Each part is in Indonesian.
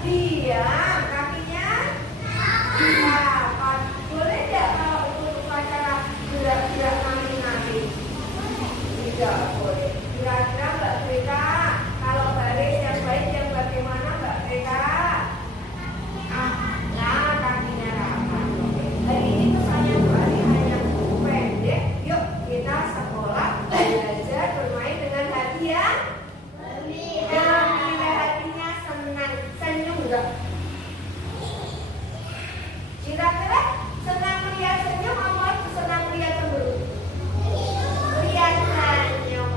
Diam, kakinya. Nah, boleh nggak kalau untuk upacara gerak-gerak nari-nari? Tidak boleh. Kira-kira Mbak Greta, kalau baris yang baik yang bagaimana Mbak Greta? Nah, kakinya rapat. Hari ini kesannya hari yang pendek. Yuk kita sekolah belajar bermain dengan hadiah. Bila hatinya senang, senyum enggak? Kira-kira senang lihat senyum apa senang lihat cemburu? Lihat senyum.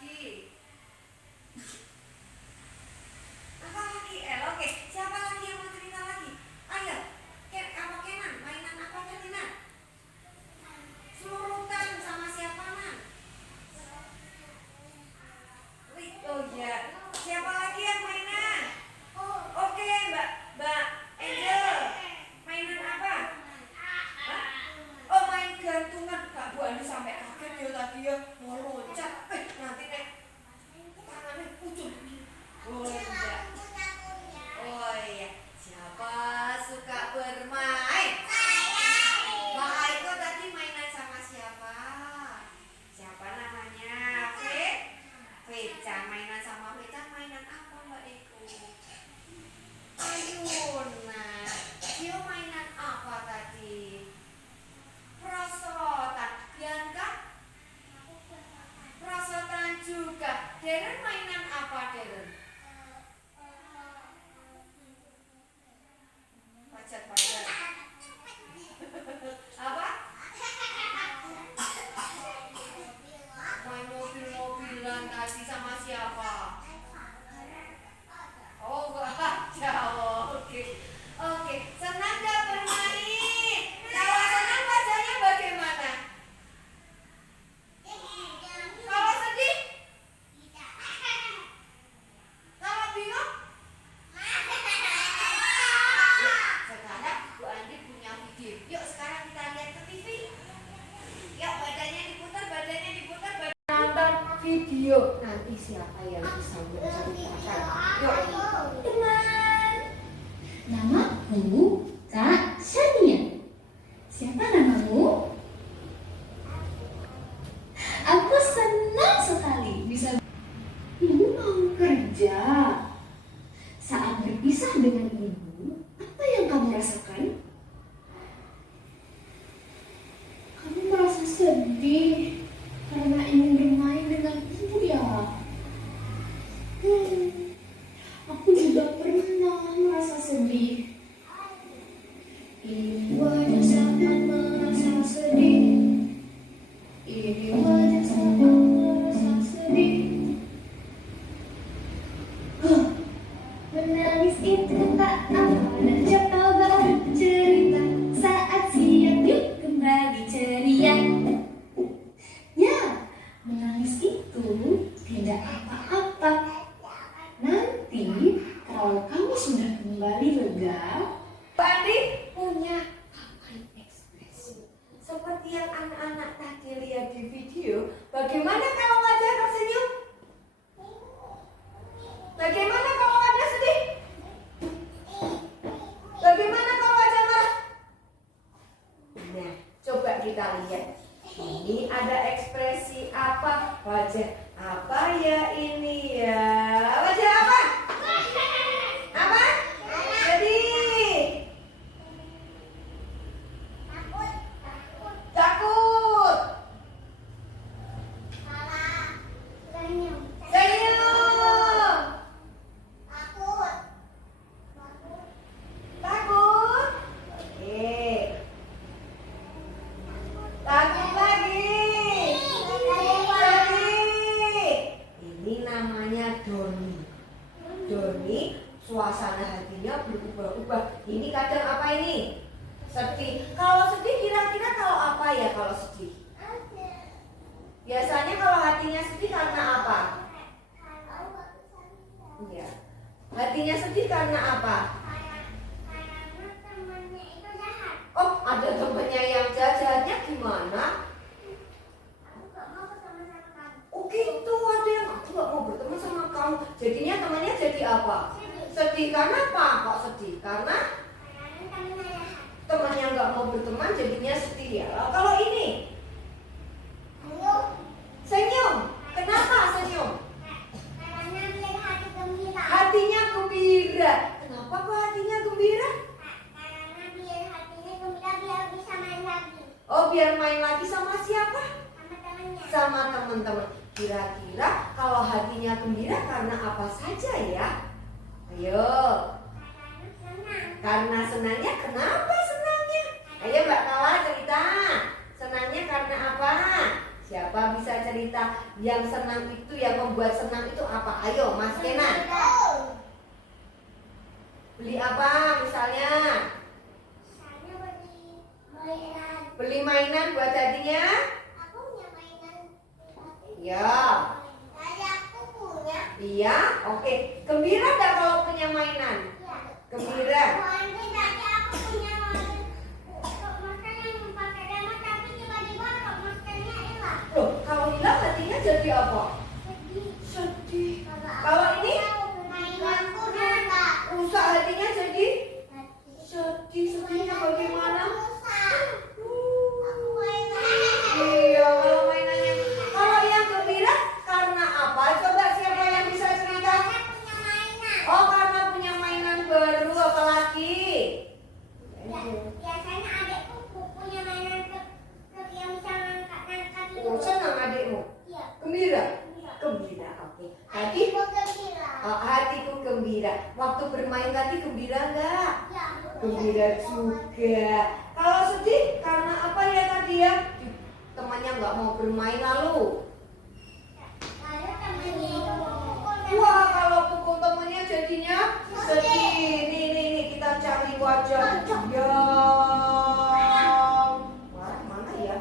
lagi? Apa lagi? Oke. Siapa lagi yang mau cerita lagi? Ayo. Kenan? Mainan apa Kenan? Selurutan sama siapa Nan? Oh iya. Siapa lagi yang mainan? Oke, Mbak Angel. Mainan apa? Hah? Oh, main gantungan. Kak Bu Andi sampai kaget ya tadi ya. Mau loncat. Nanti nek tangannya pucuk. Oh iya. Oh iya. Siapa suka bermain? Bang Aiko tadi mainan sama siapa? Siapa namanya? Veca. Mainan sama Veca. Mainan apa Mbak Eko? Ayuna. Dia mainan apa tadi? Prosotan. Bianca? Prosotan juga. Darren mainan apa Darren? Pajak. Apa? Main mobil-mobilan tadi sama siapa? Oh, baca. Oke. Senang gak bermain? Kalau senang wajahnya bagaimana? Kalau sedih? Kalau bingung? Sekarang Bu Andi punya video. Yuk sekarang kita lihat ke TV. Yuk badannya diputar. Nonton video. Nanti siapa yang bisa menceritakan? Yuk. Teman, namaku Kak Shania. Siapa namamu? Aku senang sekali bisa. Ibu mau kerja. Saat berpisah dengan ibu, apa yang kamu rasakan? Kamu merasa sedih karena ingin bermain dengan ibu ya? Aku juga pernah merasa sedih. Ini wajah sangat merasa sedih. Ini wajah sangat merasa sedih. Menangis itu tak apa dan coba bercerita. Saat siap yuk kembali ceria. Ya, menangis itu tidak apa-apa. Nanti kalau kamu sudah kembali lega, Bu Andi punya papan ekspresi. Seperti yang anak-anak tadi lihat di video. Bagaimana kalau wajah tersenyum? Bagaimana kalau wajah sedih? Bagaimana kalau wajah marah? Nah, coba kita lihat. Ini ada ekspresi apa? Wajah apa ya ini ya? Wajah apa? Apa? Sedih. Takut. Senyum. Takut. Oke. Takut lagi. Sedih. Ini namanya Doni. Doni, suasana hatinya berubah-ubah. Ini kadang apa ini? Sedih. Kalau sedih kira-kira kalau apa ya kalau sedih? Biasanya kalau hatinya sedih karena apa? Iya. Hatinya sedih karena apa? Oh, ada temannya yang jahatnya gimana? Oh gitu, ada yang aku gak mau berteman sama kamu. Jadinya temannya jadi apa? Sedih karena apa? Kok sedih? Karena temannya gak mau berteman jadinya sedih ya. Kalau ini senyum. Kenapa senyum? Hatinya gembira. Kenapa kok hatinya gembira? Oh, biar main lagi sama siapa? Sama teman-teman. Kira-kira kalau hatinya gembira karena apa saja ya? Ayo. Karena senangnya. Kenapa senangnya? Ayo Mbak Kala cerita. Senangnya karena apa? Siapa bisa cerita yang senang itu, yang membuat senang itu apa? Ayo Mas Kenan. Beli apa misalnya? Beli mainan buat jadinya? Ya. Iya, oke. Gembira nggak kalau punya mainan? Gembira. Loh, kalau hilang hatinya jadi apa? Sedih. Kalau ini rusak hatinya jadi sedih. Sedihnya bagaimana? Iya, kalau mainannya. Kalau yang gembira karena apa? Coba siapa yang bisa cerita? Oh, karena punya mainan baru, apalagi? Biasanya adekku punya mainan yang bisa ngangkat-ngangkat itu. Oh, senang adikmu? Iya. Gembira? Gembira, oke. Tadi Adekku gembira. hatiku gembira. Waktu bermain tadi gembira enggak? Ya. Gembira juga. Kalau sedih karena apa ya tadi ya? Temannya nggak mau bermain lalu. Lalu temannya itu memukul. Wah, kalau pukul temannya jadinya sedih. Nih, kita cari wajah yang mana ya?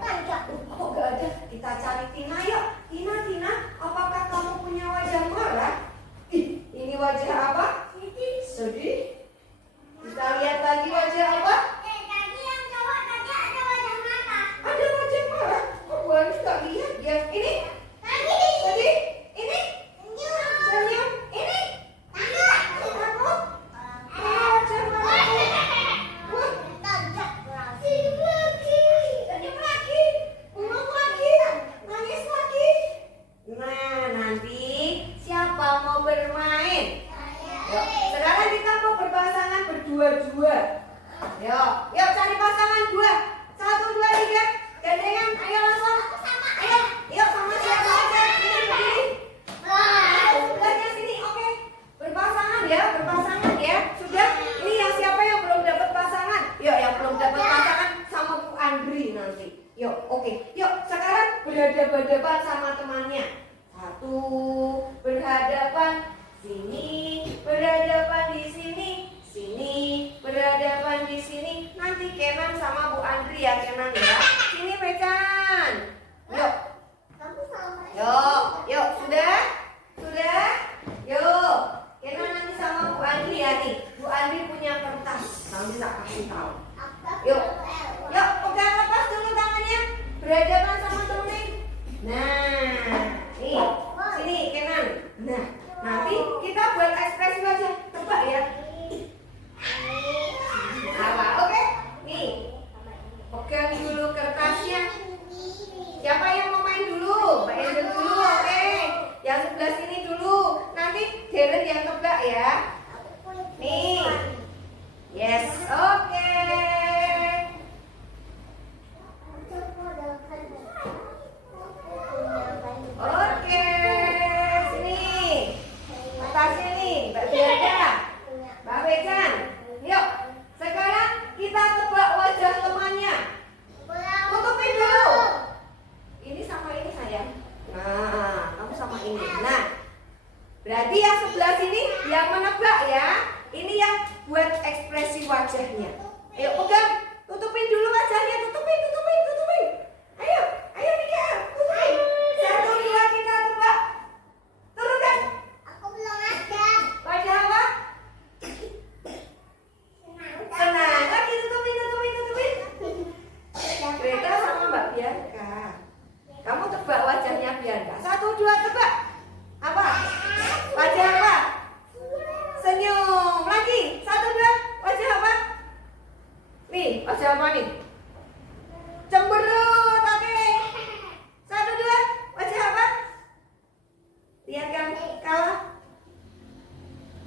Oh, nggak ada. Kita cari Tina yuk. Tina, apakah kamu punya wajah marah? Ih, ini wajah apa? Sedih. Kita lihat lagi wajah apa? Tadi yang cowok tadi ada wajah mata. Ada wajah marah. Kok Bu Ani nggak lihat ya? Ini Tadi. ini Senyum. senyum. Ini Takut. takut. Wajah marah. Wah, Tajak. senyum lagi. Senyum lagi. Bengong lagi. Nangis lagi. Nah, nanti siapa mau bermain? Yuk, sekarang kita mau berpasangan berdua-dua. Yuk cari pasangan dua. 1, 2, 3. Gandengan, ayo langsung. Ayo sama siapa aja? Sini berdiri. Sebelahnya sini, oke. Berpasangan ya. Sudah. Ini yang siapa yang belum dapat pasangan? Yuk, yang belum dapat pasangan sama Bu Andri nanti. Yuk, oke. Yuk, sekarang berhadapan-hadapan sama temannya. 1, berhadapan. Sini, berhadapan di sini, berhadapan di sini. Nanti Kenan sama Bu Andri ya, Kenan ya. Sini Pecan. Yuk, sudah? Yuk, Kenan nanti sama Bu Andri ya nih. Bu Andri punya kertas, nanti tak kasih tahu. Yuk, pegang lepas dulu tangannya. Berhadapan sama temen. Nah, nih, sini Kenan. Nah, nanti kita buat ekspresi wajah. Tebak ya. Apa? Oke? Nih. Pegang dulu kertasnya. Siapa yang mau main dulu? Mbak Eden dulu, oke? Yang sebelah sini dulu. Nanti Darren yang tebak ya. Nih. Yes, oke. Oke. Sini. Kertasnya nih, Mbak Bianca. Mbak Becan. Yuk. Sekarang kita tebak wajah temannya. Tutupin dulu. Ini sama ini sayang. Nah, kamu sama ini. Nah, berarti yang sebelah sini yang menebak ya. Ini yang buat ekspresi wajahnya. Ayo pegang. Tutupin dulu wajahnya. Tutupin. Ayo Mika. Tutupin. 1, 2, kita tebak. Turunkan. Aku belum ada. Wajah apa? Senang. Lagi tutupin. Greta sama Mbak Bianca. Kamu tebak wajahnya Bianca. 1, 2, tebak. Apa? Wajah apa? Senyum. Lagi. 1, 2. Wajah apa? Nih, wajah apa nih? Cemberut. Oke. 1, 2. Wajah apa? Lihat kan kalah.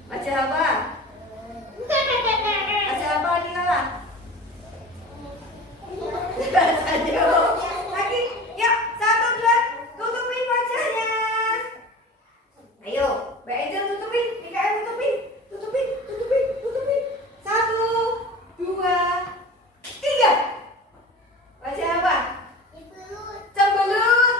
Wajah apa? Wajah apa lagi kalah? Senyum. Lagi. Yuk, 1, 2. Tutupin wajahnya. Ayo, Mbak Angel tutupin. Mikael tutupin. Tutupin. 1, 2, 3. Wajah apa? Cembelut.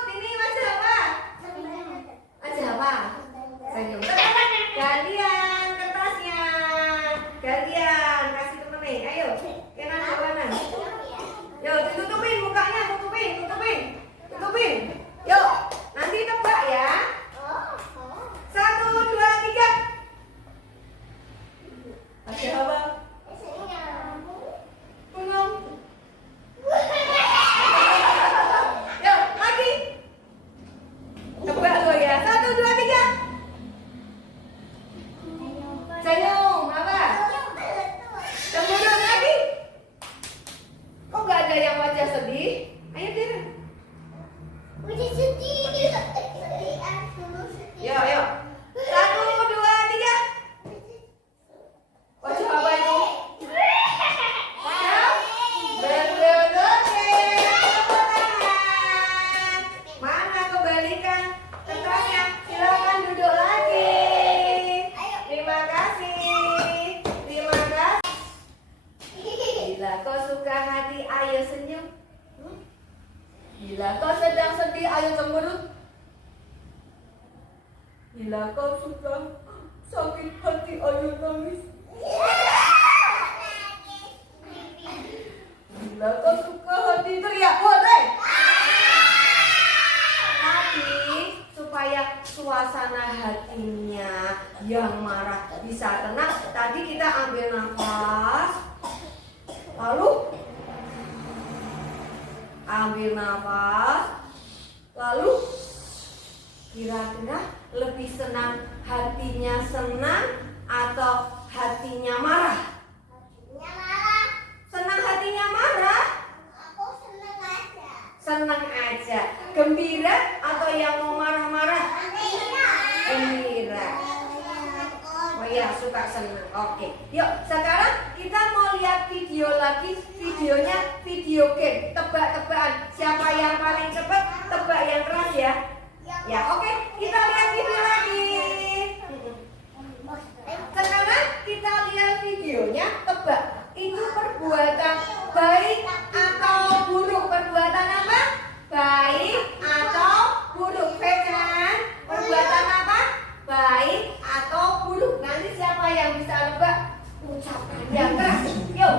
Bila kau sudah sakit hati, ayo nangis. Bila kau suka hati, teriak boleh. Tapi supaya suasana hatinya yang marah bisa tenang, tadi kita ambil nafas, lalu ambil nafas, lalu kira-kira lebih senang hatinya senang atau hatinya marah? Senang hatinya marah? Aku seneng aja. Senang aja. Gembira atau yang mau marah-marah? Gembira. Oh iya, suka senang. Oke. Yuk, sekarang kita mau lihat video lagi. Videonya video game. Tebak-tebakan. Siapa yang paling cepat? Tebak yang keras ya. Ya, oke. Kita lihat video lagi. Sekarang kita lihat videonya. Tebak. Itu perbuatan baik atau buruk? Perbuatan apa? Baik atau buruk? Kan? Perbuatan apa? Baik atau buruk? Nanti siapa yang bisa nebak? Ucapan yang keras. Yuk.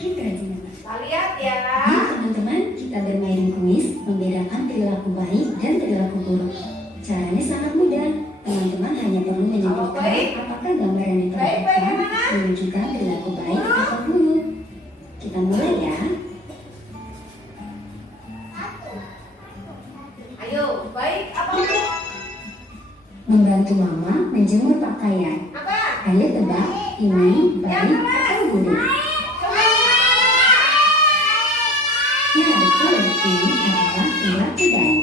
Kita lihat ya. Yuk teman-teman, kita bermain kuis membedakan perilaku baik dan perilaku buruk. Caranya sangat mudah. Teman-teman hanya perlu menyebutkan apakah gambar yang diperlihatkan menunjukkan perilaku baik atau buruk. Kita mulai ya. Ayo, baik apa buruk? Membantu mama menjemur pakaian. Apa? Ayo tebak, ini baik atau buruk? Ya betul, ini adalah perilaku baik.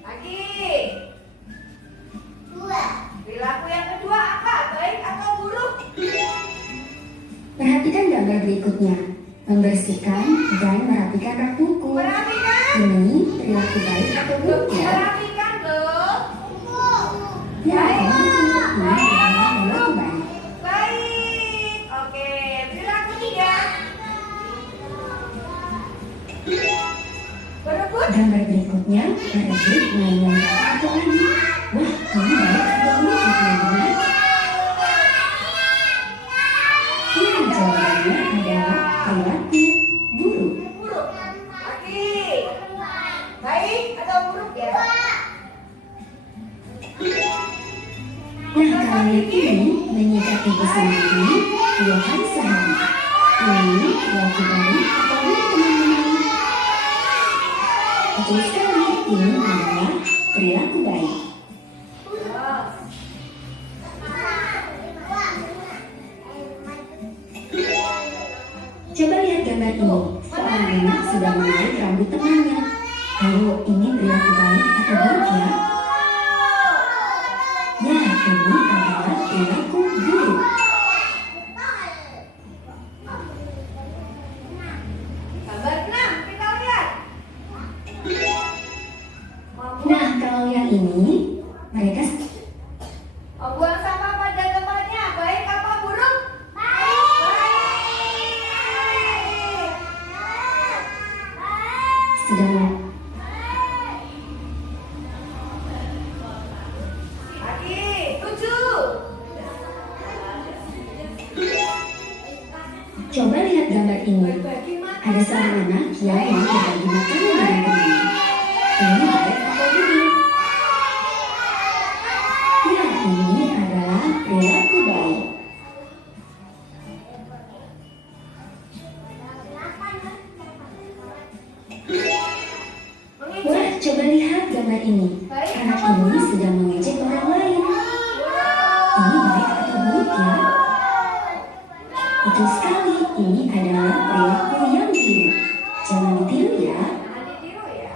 Lagi. Dua. Perilaku yang kedua apa? Baik atau buruk? Perhatikan gambar berikutnya. Membersihkan dan merapikan rak buku. Perhatikan. Ini perilaku baik atau buruk ya? Perhatikan loh. Ya, ini adalah perilaku baik. Baik. Oke, perilaku tiga. Berebut. Gambar berikutnya berebut mainan kakak atau adik. Wah, ini baik atau buruk ya teman-teman? Ya, jawabannya adalah perilaku buruk. Buruk. Lagi. Baik atau buruk ya? Nah, kalian ini menyikapi pesan ini 2 kali sehari. Ini perilaku baik atau buruk teman-teman? Betul sekali, ini adalah perilaku baik. Coba lihat gambar ini. Seorang anak sedang menarik rambut temannya. Ayo, ini perilaku baik atau buruk ya? Ya, ini adalah perilaku buruk. Gambar 6 kita lihat. Nah, kalau yang ini, mereka Buang sampah pada tempatnya. Baik apa buruk? Baik. sedang Lagi. 7. coba lihat gambar ini. Berbagi makan. Ada seorang anak yang mau berbagi makanan dengan temannya. Ini baik atau buruk? Ya, ini adalah perilaku baik. Wah, Mengejek. coba lihat gambar ini. Anak ini sedang mengejek orang lain. Ini baik atau buruk ya? Betul sekali, ini adalah perilaku yang buruk. Jangan ditiru ya. Jangan ditiru ya.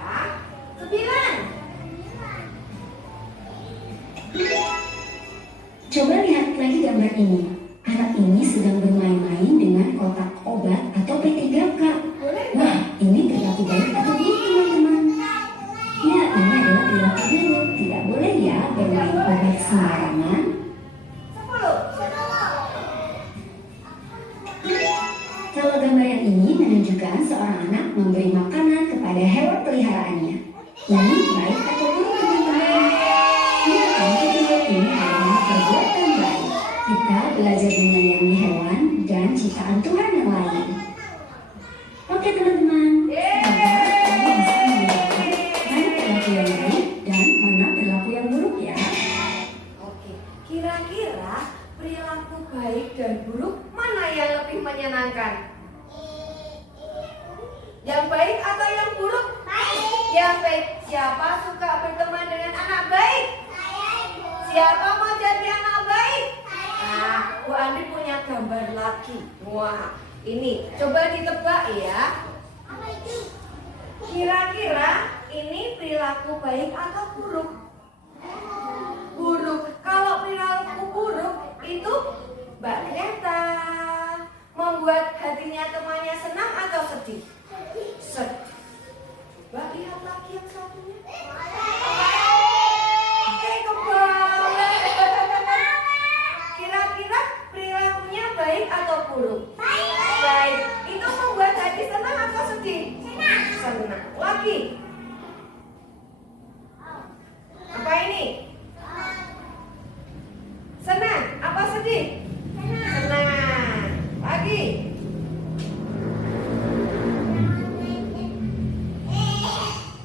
9. Coba lihat lagi gambar ini. Anak ini sedang bermain-main dengan kotak obat atau P3K. Boleh nggak? Wah, ini perilaku baik atau buruk teman-teman? Ya, ini adalah perilaku buruk. Tidak boleh ya bermain obat sembarangan. 10. Kalau gambar yang ini menunjukkan seorang anak memberi makanan kepada hewan peliharaannya. Ini baik atau buruk? Siapa mau jadi anak baik? Nah, Bu Andi punya gambar lagi. Wah, ini coba ditebak ya. Apa itu? Kira-kira ini perilaku baik atau buruk? Buruk. Kalau perilaku buruk itu Mbak Greta membuat hatinya temannya senang atau sedih? Sedih. Coba lihat lagi yang satunya. Kebalik. Kira-kira perilakunya baik atau buruk? Baik. Itu membuat hati senang atau sedih? Senang. Lagi. Apa ini? Senang. Apa sedih? Senang. Lagi.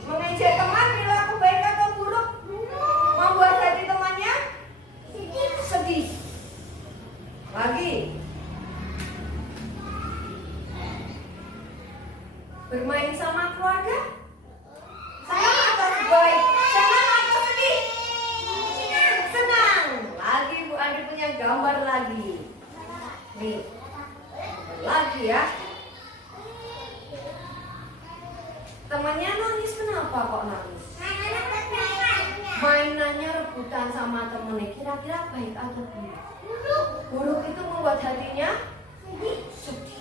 Mengejek teman perilaku baik atau buruk? Membuat hati temannya sedih. Lagi. Bermain sama keluarga? Senang atau baik? Senang atau sedih? Senang. Lagi Bu Andi punya gambar lagi. Nih. Lagi ya. Temannya nangis, kenapa kok nangis? Mainannya rebutan sama temennya. Kira-kira baik atau buruk? Buruk itu membuat hatinya sedih.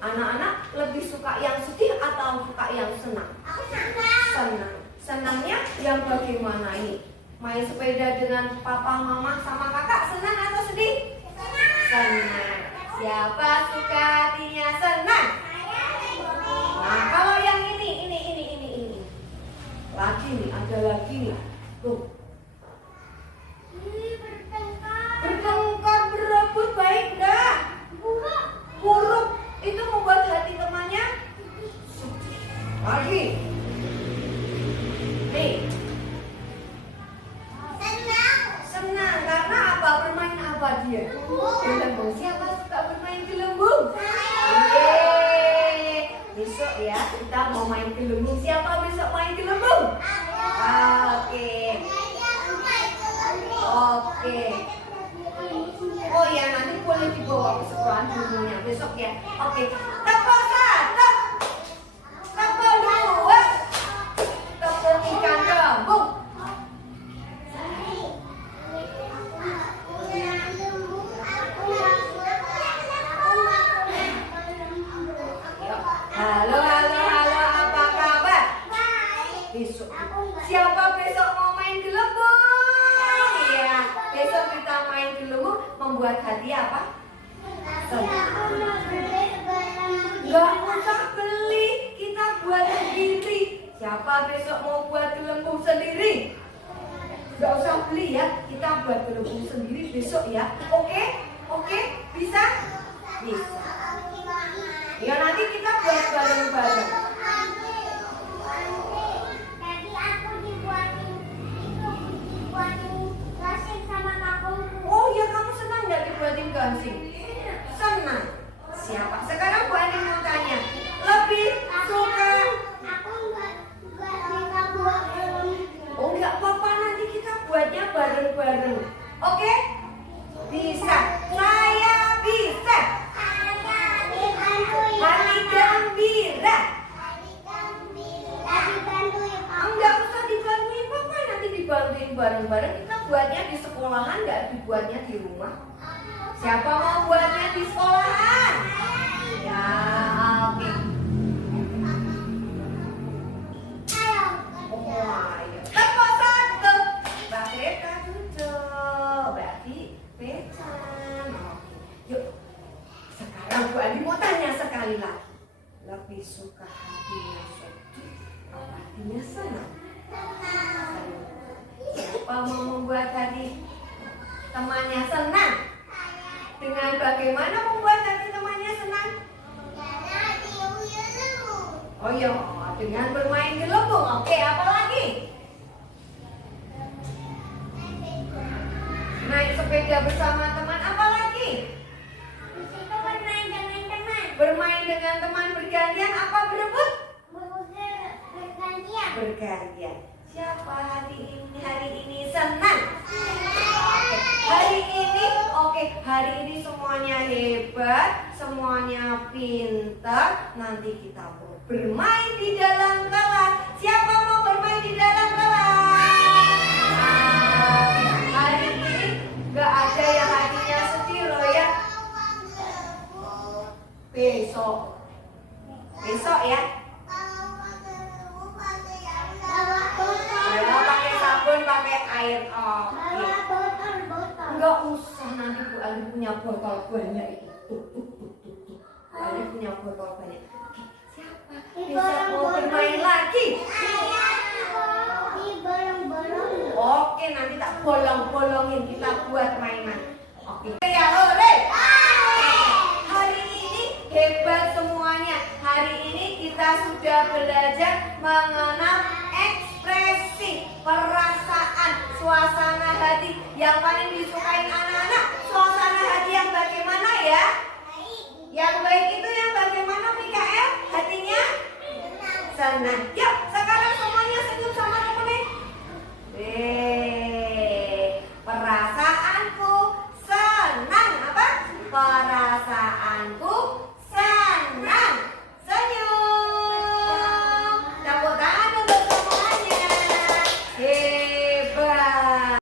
Anak-anak lebih suka yang sedih atau suka yang senang? Senang. Senangnya yang bagaimana ini? Main sepeda dengan papa, mama, sama kakak senang atau sedih? Senang. Siapa suka hatinya senang? Nah, kalau yang ini. Lagi nih, ada lagi nih. Tuh. Bertengkar, berebut baik enggak? Buruk. Itu membuat hati temannya sedih. Lagi. Nih. Senang karena apa? Bermain apa dia? Gelembung. Siapa suka bermain gelembung? Yeay. Besok ya kita mau main gelembung. Siapa besok main gelembung? Oke. Oke. Oh ya, nanti boleh dibawa ke sekolah dulunya besok ya. Oke. Tepuk satu. Tepuk dua. Tepuk ikan gelembung. Halo, apa kabar? Besok. Siapa besok mau main gelembung? Iya, besok kita main gelembung membuat hati apa? Senang. Gak usah beli, kita buat sendiri. Siapa besok mau buat gelembung sendiri? Gak usah beli ya, kita buat gelembung sendiri besok ya. Oke? Bisa? Bisa. Ya nanti kita buat bareng-bareng. Tadi aku dibuatin gasing sama kakakku. Oh ya, kamu senang nggak dibuatin gansing? Senang. Siapa? Sekarang Bu Andi mau tanya, lebih suka? Aku nggak bisa buat Oh nggak apa-apa, nanti kita buatnya bareng-bareng. Oke? Bisa. Saya bisa. Hari gembira. Enggak usah dibantuin papa, nanti dibantuin bareng-bareng. Kita buatnya di sekolahan, nggak dibuatnya di rumah. Siapa mau buatnya di sekolahan? Ya, oke. Oh, ayo. Tepuk satu. Mbak Greta duduk. Berarti pecan. Oke. Yuk. Sekarang Bu Andi mau tanya sekali lagi. Lebih suka hatinya sedih atau hatinya senang? Siapa mau membuat hati temannya senang? Dengan bagaimana membuat hati temannya senang? Oh iya, dengan bermain gelembung. Oke, apa lagi? Naik sepeda bersama teman. Apa lagi? Bermain dengan teman bergantian. Apa berebut? Bergantian. Siapa hari ini senang? semuanya pintar, nanti kita mau bermain di dalam kelas. Siapa mau bermain di dalam kelas? Hari ini gak ada yang hatinya sedih loh ya. Besok ya. Mau pakai sabun, pakai air. Oke. Enggak usah, nanti Bu Ali punya botol banyak itu. Bu Ali punya botol banyak. Oke, siapa? Besok mau bermain lagi? Oke, nanti tak bolong-bolongin, kita buat mainan. Oke. Ya, hore! Hari ini hebat semuanya. Hari ini kita sudah belajar mengenal ekspresi, perasaan, suasana hati yang paling disukai anak-anak. Suasana hati yang bagaimana ya? Yang baik itu yang bagaimana, Mikael? Hatinya senang. Yuk